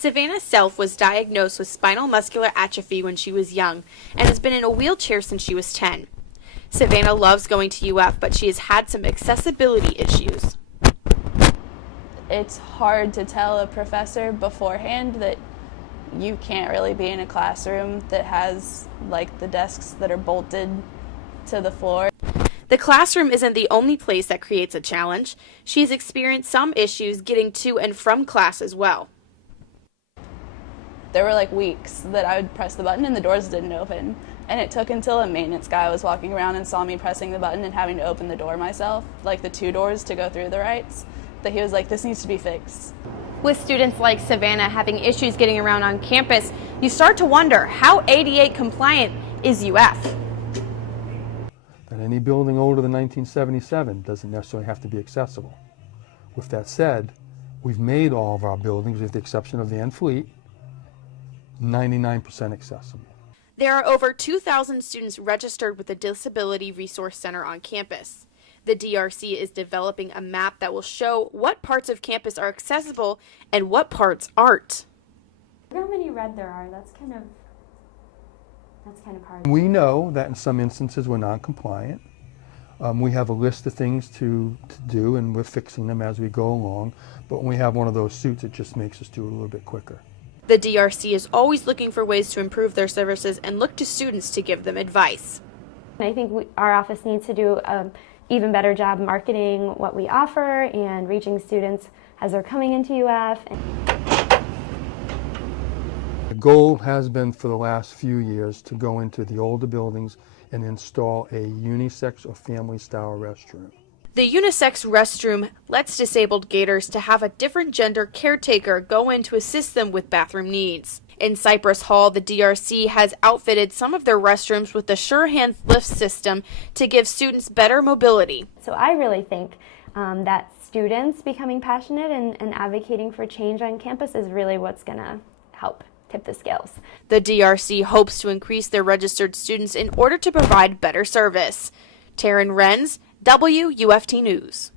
Savannah Self was diagnosed with spinal muscular atrophy when she was young and has been in a wheelchair since she was 10. Savannah loves going to UF, but she has had some accessibility issues. It's hard to tell a professor beforehand that you can't really be in a classroom that has like the desks that are bolted to the floor. The classroom isn't the only place that creates a challenge. She's experienced some issues getting to and from class as well. There were like weeks that I would press the button and the doors didn't open. And it took until a maintenance guy was walking around and saw me pressing the button and having to open the door myself, like the 2 doors to go through the rights, that he was like, this needs to be fixed. With students like Savannah having issues getting around on campus, you start to wonder how ADA compliant is UF. That any building older than 1977 doesn't necessarily have to be accessible. With that said, we've made all of our buildings, with the exception of the N Fleet, 99% accessible. There are over 2,000 students registered with the Disability Resource Center on campus. The DRC is developing a map that will show what parts of campus are accessible and what parts aren't. How many red there are? That's kind of hard. We know that in some instances we're non-compliant. We have a list of things to do, and we're fixing them as we go along. But when we have one of those suits, it just makes us do it a little bit quicker. The DRC is always looking for ways to improve their services and look to students to give them advice. I think our office needs to do an even better job marketing what we offer and reaching students as they're coming into UF. The goal has been for the last few years to go into the older buildings and install a unisex or family-style restroom. The unisex restroom lets disabled Gators to have a different gender caretaker go in to assist them with bathroom needs. In Cypress Hall, the DRC has outfitted some of their restrooms with the SureHand lift system to give students better mobility. So I really think that students becoming passionate and advocating for change on campus is really what's going to help tip the scales. The DRC hopes to increase their registered students in order to provide better service. Taryn Renz, WUFT News.